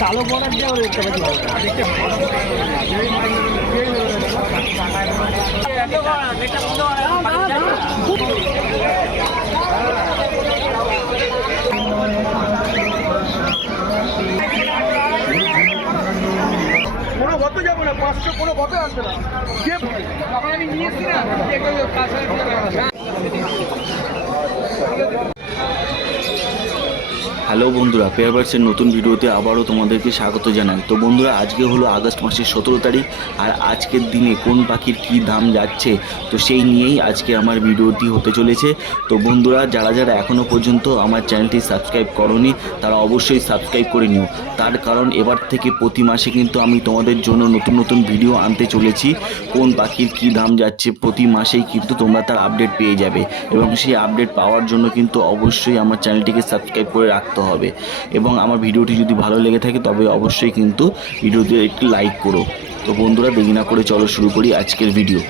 কালো বর্ডার দিয়ে আমরা দেখতে কোনো গত যাব না, পাঁচশো কোনো গত আসবে না। তখন আমি নিয়ে এসছি না। হ্যালো বন্ধুরা পেয়ারবার্সের নতুন ভিডিওতে আবারও তোমাদেরকে স্বাগত জানাই। তো বন্ধুরা, আজকে হলো আগস্ট মাসের সতেরো তারিখ, আর আজকের দিনে কোন পাখির কী দাম যাচ্ছে, তো সেই নিয়েই আজকে আমার ভিডিওটি হতে চলেছে। তো বন্ধুরা, যারা যারা এখনও পর্যন্ত আমার চ্যানেলটি সাবস্ক্রাইব করনি, তারা অবশ্যই সাবস্ক্রাইব করে নিও। তার কারণ এবার থেকে প্রতি মাসে কিন্তু আমি তোমাদের জন্য নতুন নতুন ভিডিও আনতে চলেছি, কোন পাখির কী দাম যাচ্ছে প্রতি মাসেই কিন্তু তোমরা তার আপডেট পেয়ে যাবে। এবং সেই আপডেট পাওয়ার জন্য কিন্তু অবশ্যই আমার চ্যানেলটিকে সাবস্ক্রাইব করে রাখতে হবে। এবং আমার ভিডিওটি যদি ভালো লেগে থাকে, তবে অবশ্যই কিন্তু ভিডিওতে একটি লাইক করো। তো বন্ধুরা, দেরি না করে চলো শুরু করি আজকের ভিডিও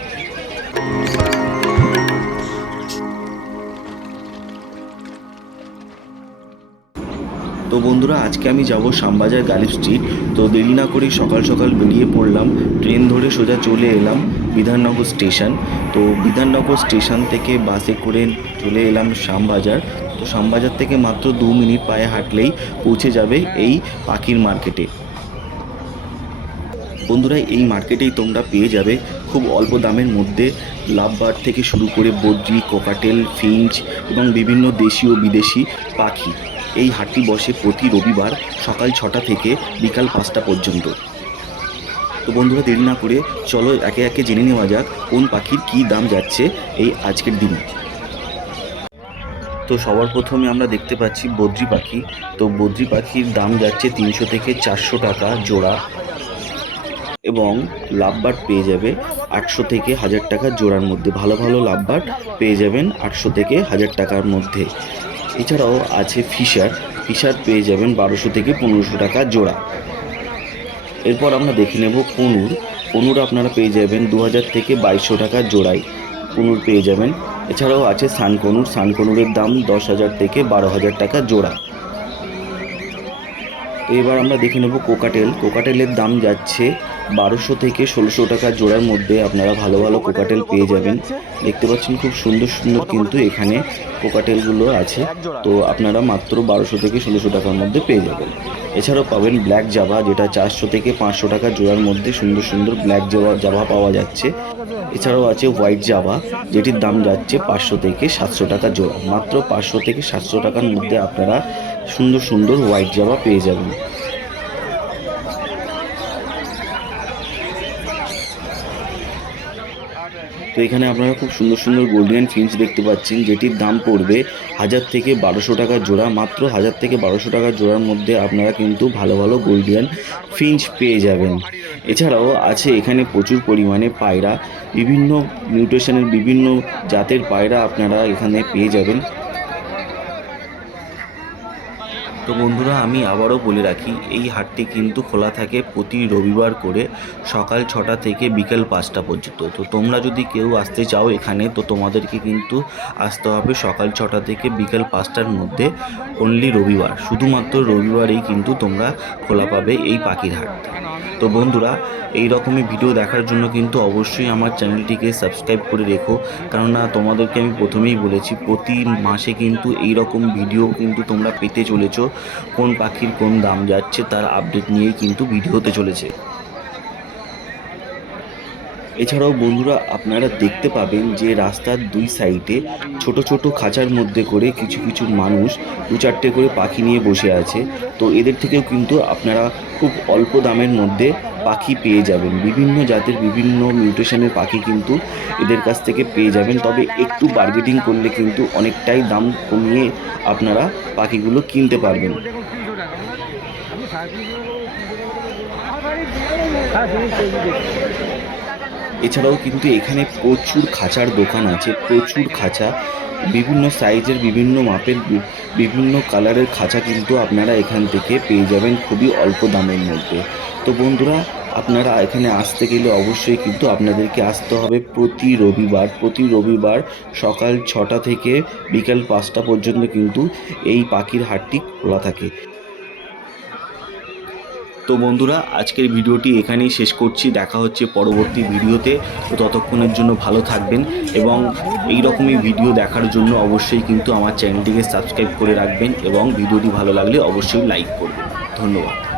তো বন্ধুরা, আজকে আমি যাব শ্যামবাজার গালিব স্ট্রিট তো দেরি না করেই সকাল সকাল বেরিয়ে পড়লাম। ট্রেন ধরে সোজা চলে এলাম বিধাননগর স্টেশন। তো বিধাননগর স্টেশন থেকে বাসে করে চলে এলাম শ্যামবাজার। তো শ্যামবাজার থেকে মাত্র দু মিনিট পায়ে হাঁটলেই পৌঁছে যাবে এই পাখির মার্কেটে। বন্ধুরা, এই মার্কেটেই তোমরা পেয়ে যাবে খুব অল্প দামের মধ্যে লাভবার থেকে শুরু করে বদ্রি, কোকাটেল, ফিঞ্চ এবং বিভিন্ন দেশীয় বিদেশি পাখি। এই হাটটি বসে প্রতি রবিবার সকাল ছটা থেকে বিকাল পাঁচটা পর্যন্ত। তো বন্ধুরা, দেরি না করে চলো একে একে জেনে নেওয়া যাক কোন পাখির কী দাম যাচ্ছে এই আজকের দিনে। তো সবার প্রথমে আমরা দেখতে পাচ্ছি বদ্রি পাখি। তো বদ্রি পাখির দাম যাচ্ছে তিনশো থেকে চারশো টাকা জোড়া। এবং লাভবার্ড পেয়ে যাবে আটশো থেকে হাজার টাকা জোড়ার মধ্যে। ভালো ভালো লাভবার্ড পেয়ে যাবেন আটশো থেকে হাজার টাকার মধ্যে। এছাড়াও আছে ফিশার। ফিশার পেয়ে যাবেন বারোশো থেকে পনেরোশো টাকা জোড়া। এরপর আমরা দেখে নেব পনুর পনুর আপনারা পেয়ে যাবেন দু হাজার থেকে বাইশশো টাকা জোড়ায়। পনুর পেয়ে যাবেন। এছাড়াও আছে সানকনুর। সানকনুরের দাম দশ হাজার থেকে বারো হাজার টাকা জোড়া। এবার আমরা দেখে নেব কোকাটেল। কোকাটেলের দাম যাচ্ছে বারোশো থেকে ষোলোশো টাকা জোড়ার মধ্যে আপনারা ভালো ভালো কোকাটেল পেয়ে যাবেন। দেখতে পাচ্ছেন খুব সুন্দর সুন্দর কিন্তু এখানে কোকাটেলগুলো আছে। তো আপনারা মাত্র বারোশো থেকে ষোলোশো টাকার মধ্যে পেয়ে যাবেন। এছাড়াও পাবেন ব্ল্যাক জাভা যেটা চারশো থেকে পাঁচশো টাকা জোড়ার মধ্যে সুন্দর সুন্দর ব্ল্যাক জাভা জাভা পাওয়া যাচ্ছে। এছাড়াও আছে হোয়াইট জাভা যেটির দাম যাচ্ছে পাঁচশো থেকে সাতশো টাকা জোড়া। মাত্র পাঁচশো থেকে সাতশো টাকার মধ্যে আপনারা সুন্দর সুন্দর হোয়াইট জাভা পেয়ে যাবেন। এখানে আপনারা খুব সুন্দর সুন্দর গোল্ডেন ফিঞ্চ দেখতে পাচ্ছেন, যেটির দাম পড়বে হাজার থেকে বারোশো টাকা জোড়া, মাত্র হাজার থেকে বারোশো টাকা জোড়ার মধ্যে আপনারা কিন্তু ভালো ভালো গোল্ডেন ফিঞ্চ পেয়ে যাবেন। এছাড়াও আছে এখানে প্রচুর পরিমাণে পায়রা, বিভিন্ন মিউটেশনের বিভিন্ন জাতের পায়রা আপনারা এখানে পেয়ে যাবেন। তো বন্ধুরা, আমি আবারও বলে রাখি, এই হাটটি কিন্তু খোলা থাকে প্রতি রবিবার করে সকাল ছটা থেকে বিকেল পাঁচটা পর্যন্ত। তো তোমরা যদি কেউ আসতে চাও এখানে, তো তোমাদেরকে কিন্তু আসতে হবে সকাল ছটা থেকে বিকেল পাঁচটার মধ্যে অনলি রবিবার। শুধুমাত্র রবিবারেই কিন্তু তোমরা খোলা পাবে এই পাখির হাট। তো বন্ধুরা এই রকমই ভিডিও দেখার জন্য কিন্তু অবশ্যই আমার চ্যানেলটিকে সাবস্ক্রাইব করে রেখো। কেননা, তোমাদেরকে আমি প্রথমেই বলেছি, প্রতি মাসে কিন্তু এই রকম ভিডিও কিন্তু তোমরা পেতে চলেছো। কোন পাখির কোন দাম যাচ্ছে, তার আপডেট নিয়েই কিন্তু ভিডিও হতে চলেছে। এছাড়াও বন্ধুরা, আপনারা দেখতে পাবেন যে রাস্তার দুই সাইডে ছোট ছোট খাঁচার মধ্যে করে কিছু কিছু মানুষ দু চারটে করে পাখি নিয়ে বসে আছে। তো এদের থেকেও কিন্তু আপনারা খুব অল্প দামের মধ্যে পাখি পেয়ে যাবেন। বিভিন্ন জাতের বিভিন্ন মিউটেশনের পাখি কিন্তু এদের কাছ থেকে পেয়ে যাবেন। তবে একটু বার্গেটিং করলে কিন্তু অনেকটাই দাম কমিয়ে আপনারা পাখিগুলো কিনতে পারবেন। এছাড়াও কিন্তু এখানে প্রচুর খাঁচার দোকান আছে, প্রচুর খাঁচা, বিভিন্ন সাইজের বিভিন্ন মাপের, বিভিন্ন কালারের খাঁচা কিন্তু আপনারা এখান থেকে পেয়ে যাবেন খুবই অল্প দামের মধ্যে। তো বন্ধুরা, আপনারা এখানে আসতে গেলে অবশ্যই কিন্তু আপনাদেরকে আসতে হবে প্রতি রবিবার প্রতি রবিবার সকাল ছটা থেকে বিকাল পাঁচটা পর্যন্ত কিন্তু এই পাখির হাটটি খোলা থাকে। তো বন্ধুরা, আজকের ভিডিওটি এখানেই শেষ করছি। দেখা হচ্ছে পরবর্তী ভিডিওতে। তো ততক্ষণের জন্য ভালো থাকবেন এবং এই রকমই ভিডিও দেখার জন্য অবশ্যই কিন্তু আমার চ্যানেলটিকে সাবস্ক্রাইব করে রাখবেন এবং ভিডিওটি ভালো লাগলে অবশ্যই লাইক করবেন। ধন্যবাদ।